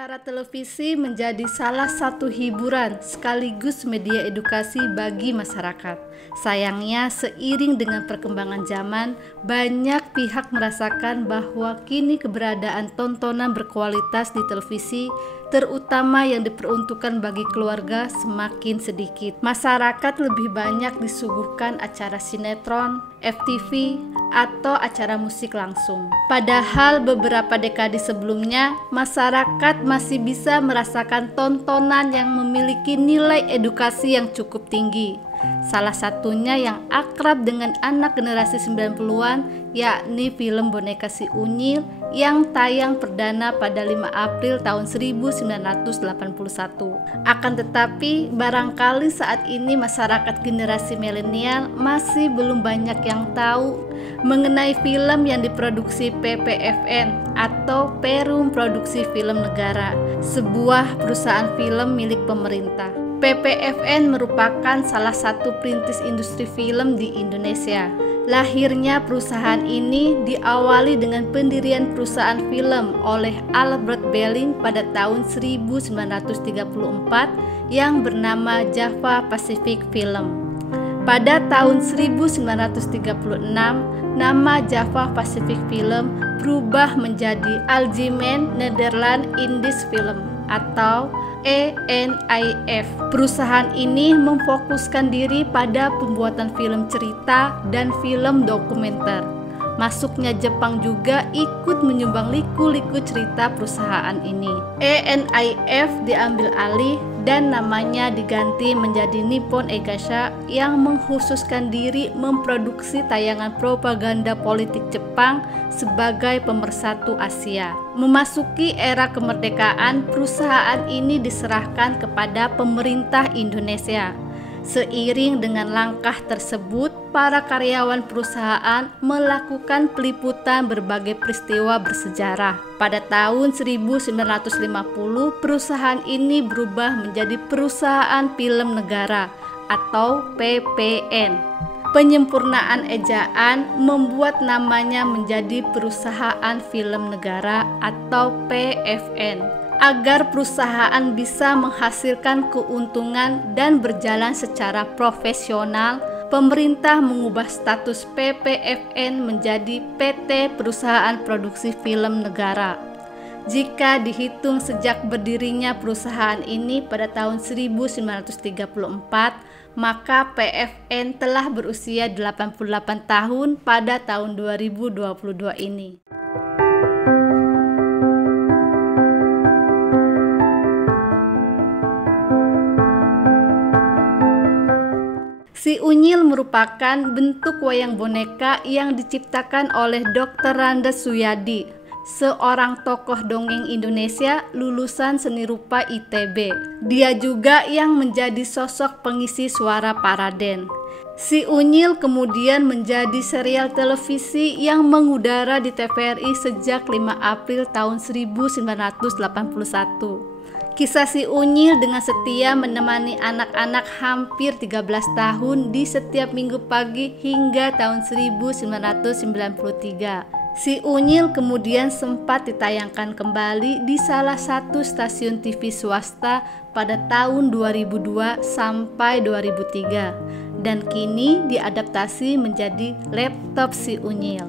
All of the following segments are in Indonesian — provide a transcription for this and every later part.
Acara televisi menjadi salah satu hiburan sekaligus media edukasi bagi masyarakat. Sayangnya, seiring dengan perkembangan zaman, banyak pihak merasakan bahwa kini keberadaan tontonan berkualitas di televisi, terutama yang diperuntukkan bagi keluarga, semakin sedikit. Masyarakat lebih banyak disuguhkan acara sinetron, FTV, atau acara musik langsung. Padahal beberapa dekade sebelumnya, masyarakat masih bisa merasakan tontonan yang memiliki nilai edukasi yang cukup tinggi. Salah satunya yang akrab dengan anak generasi 90-an, yakni film Boneka Si Unyil yang tayang perdana pada 5 April tahun 1981. Akan tetapi, barangkali saat ini masyarakat generasi milenial masih belum banyak yang tahu mengenai film yang diproduksi PPFN atau Perum Produksi Film Negara, sebuah perusahaan film milik pemerintah. PPFN merupakan salah satu perintis industri film di Indonesia. Lahirnya perusahaan ini diawali dengan pendirian perusahaan film oleh Albert Belling pada tahun 1934 yang bernama Java Pacific Film. Pada tahun 1936, nama Java Pacific Film berubah menjadi Algemeen Nederland Indisch Film atau ENIF. Perusahaan ini memfokuskan diri pada pembuatan film cerita dan film dokumenter. Masuknya Jepang juga ikut menyumbang liku-liku cerita perusahaan ini. ENIF diambil alih dan namanya diganti menjadi Nippon Eigasha yang mengkhususkan diri memproduksi tayangan propaganda politik Jepang sebagai pemersatu Asia. Memasuki era kemerdekaan, perusahaan ini diserahkan kepada pemerintah Indonesia. Seiring dengan langkah tersebut, para karyawan perusahaan melakukan peliputan berbagai peristiwa bersejarah. Pada tahun 1950, perusahaan ini berubah menjadi Perusahaan Film Negara atau PPN. Penyempurnaan ejaan membuat namanya menjadi Perusahaan Film Negara atau PFN. Agar perusahaan bisa menghasilkan keuntungan dan berjalan secara profesional, pemerintah mengubah status PPFN menjadi PT Perusahaan Produksi Film Negara. Jika dihitung sejak berdirinya perusahaan ini pada tahun 1934, maka PFN telah berusia 88 tahun pada tahun 2022 ini. Si Unyil merupakan bentuk wayang boneka yang diciptakan oleh Dr. Randa Suyadi, seorang tokoh dongeng Indonesia lulusan seni rupa ITB. Dia juga yang menjadi sosok pengisi suara Paraden. Si Unyil kemudian menjadi serial televisi yang mengudara di TVRI sejak 5 April tahun 1981. Kisah Si Unyil dengan setia menemani anak-anak hampir 13 tahun di setiap minggu pagi hingga tahun 1993. Si Unyil kemudian sempat ditayangkan kembali di salah satu stasiun TV swasta pada tahun 2002 sampai 2003 dan kini diadaptasi menjadi Laptop Si Unyil.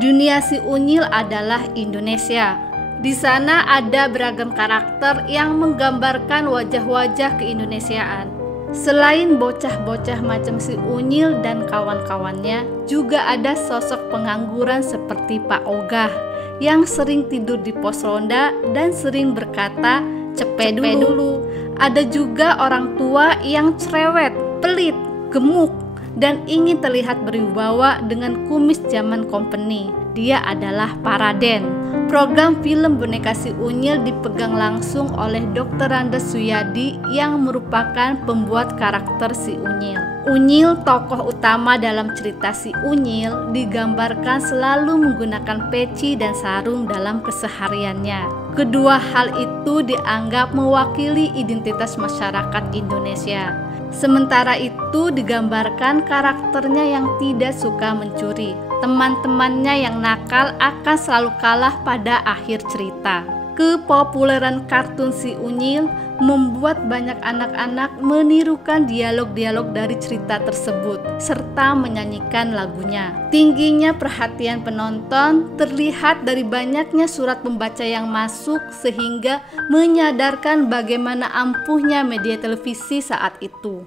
Dunia Si Unyil adalah Indonesia. Di sana ada beragam karakter yang menggambarkan wajah-wajah keindonesiaan. Selain bocah-bocah macam Si Unyil dan kawan-kawannya, juga ada sosok pengangguran seperti Pak Ogah yang sering tidur di pos ronda dan sering berkata, "Cepet dulu." Ada juga orang tua yang cerewet, pelit, gemuk, dan ingin terlihat berwibawa dengan kumis zaman company. Dia adalah Paraden. Program film Boneka Si Unyil dipegang langsung oleh Dr. Randa Suyadi yang merupakan pembuat karakter Si Unyil. Unyil, tokoh utama dalam cerita Si Unyil, digambarkan selalu menggunakan peci dan sarung dalam kesehariannya. Kedua hal itu dianggap mewakili identitas masyarakat Indonesia. Sementara itu digambarkan karakternya yang tidak suka mencuri. Teman-temannya yang nakal akan selalu kalah pada akhir cerita. Kepopuleran kartun Si Unyil membuat banyak anak-anak menirukan dialog-dialog dari cerita tersebut serta menyanyikan lagunya. Tingginya perhatian penonton terlihat dari banyaknya surat pembaca yang masuk sehingga menyadarkan bagaimana ampuhnya media televisi saat itu.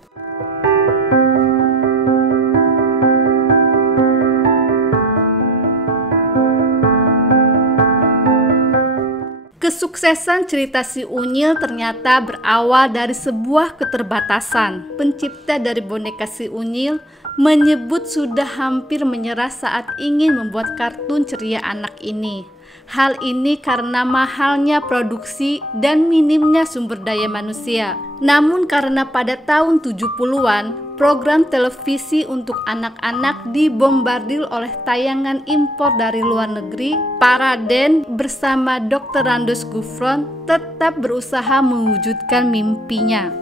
Kesuksesan cerita Si Unyil ternyata berawal dari sebuah keterbatasan. Pencipta dari boneka Si Unyil menyebut sudah hampir menyerah saat ingin membuat kartun ceria anak ini. Hal ini karena mahalnya produksi dan minimnya sumber daya manusia. Namun karena pada tahun 70-an, program televisi untuk anak-anak dibombardir oleh tayangan impor dari luar negeri, Pak Raden bersama Dr. Randos Gufron tetap berusaha mewujudkan mimpinya.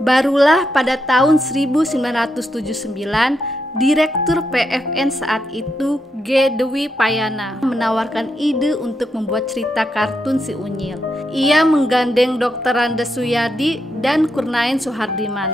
Barulah pada tahun 1979, Direktur PFN saat itu, G. Dewi Payana, menawarkan ide untuk membuat cerita kartun Si Unyil. Ia menggandeng Dr. Randes Suryadi dan Kurnain Suhardiman.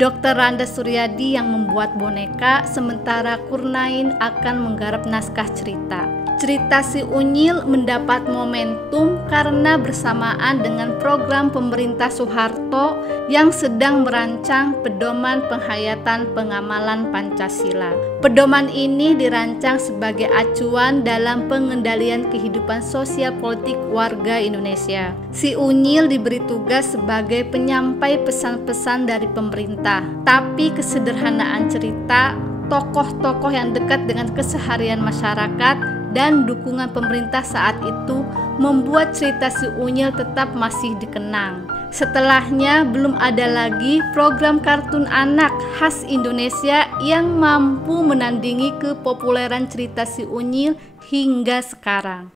Dr. Randes Suryadi yang membuat boneka, sementara Kurnain akan menggarap naskah cerita. Cerita Si Unyil mendapat momentum karena bersamaan dengan program pemerintah Soeharto yang sedang merancang pedoman penghayatan pengamalan Pancasila. Pedoman ini dirancang sebagai acuan dalam pengendalian kehidupan sosial politik warga Indonesia. Si Unyil diberi tugas sebagai penyampai pesan-pesan dari pemerintah, tapi kesederhanaan cerita, tokoh-tokoh yang dekat dengan keseharian masyarakat, dan dukungan pemerintah saat itu membuat cerita Si Unyil tetap masih dikenang. Setelahnya belum ada lagi program kartun anak khas Indonesia yang mampu menandingi kepopuleran cerita Si Unyil hingga sekarang.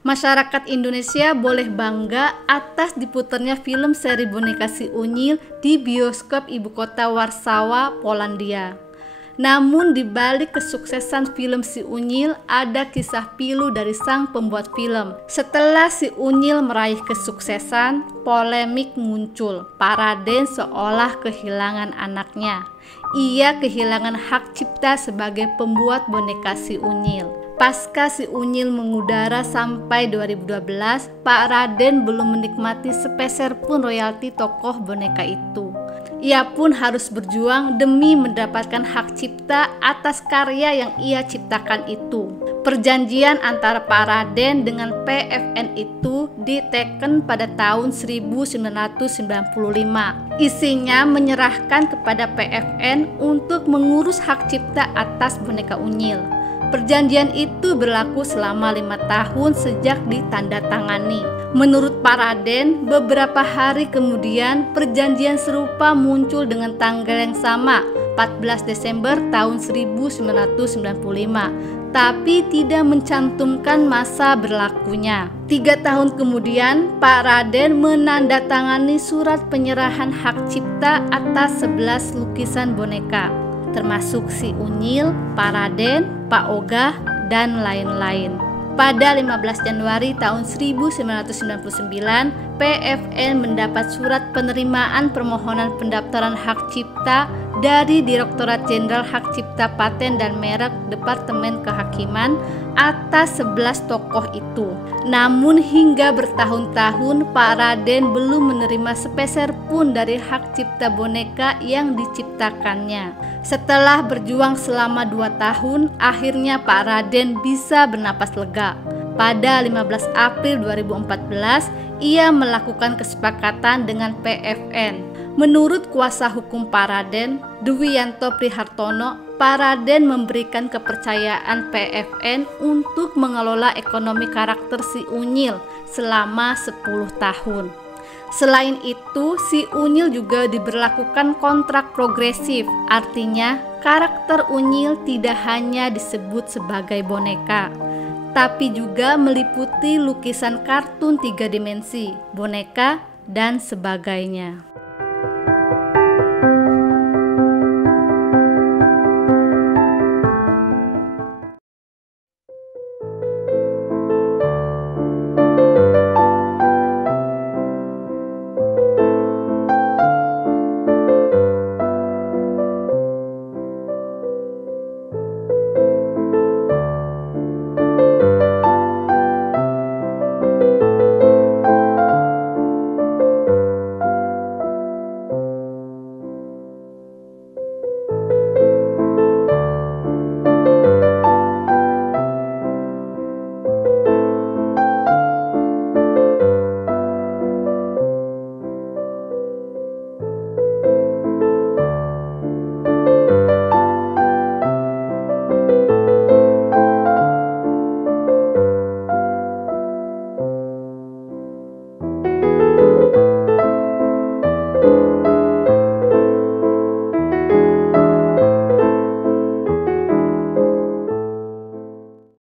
Masyarakat Indonesia boleh bangga atas diputarnya film seri boneka Si Unyil di bioskop ibu kota Warsawa, Polandia. Namun di balik kesuksesan film Si Unyil ada kisah pilu dari sang pembuat film. Setelah Si Unyil meraih kesuksesan, polemik muncul. Pak Raden seolah kehilangan anaknya. Ia kehilangan hak cipta sebagai pembuat boneka Si Unyil. Pasca Si Unyil mengudara sampai 2012, Pak Raden belum menikmati sepeser pun royalti tokoh boneka itu. Ia pun harus berjuang demi mendapatkan hak cipta atas karya yang ia ciptakan itu. Perjanjian antara Pak Raden dengan PFN itu diteken pada tahun 1995. Isinya menyerahkan kepada PFN untuk mengurus hak cipta atas boneka Unyil. Perjanjian itu berlaku selama 5 tahun sejak ditandatangani. Menurut Pak Raden, beberapa hari kemudian perjanjian serupa muncul dengan tanggal yang sama, 14 Desember tahun 1995, tapi tidak mencantumkan masa berlakunya. 3 tahun kemudian, Pak Raden menandatangani surat penyerahan hak cipta atas 11 lukisan boneka, termasuk Si Unyil, Pak Raden, Pak Ogah, dan lain-lain. Pada 15 Januari tahun 1999, PFN mendapat surat penerimaan permohonan pendaftaran hak cipta dari Direktorat Jenderal Hak Cipta Paten dan Merek Departemen Kehakiman atas 11 tokoh itu. Namun hingga bertahun-tahun Pak Raden belum menerima sepeser pun dari hak cipta boneka yang diciptakannya. Setelah berjuang selama 2 tahun, akhirnya Pak Raden bisa bernapas lega. Pada 15 April 2014, ia melakukan kesepakatan dengan PFN. Menurut kuasa hukum Pak Raden, Dwianto Prihartono, Pak Raden memberikan kepercayaan PFN untuk mengelola ekonomi karakter Si Unyil selama 10 tahun. Selain itu, Si Unyil juga diberlakukan kontrak progresif, artinya karakter Unyil tidak hanya disebut sebagai boneka, tapi juga meliputi lukisan kartun 3 dimensi, boneka, dan sebagainya.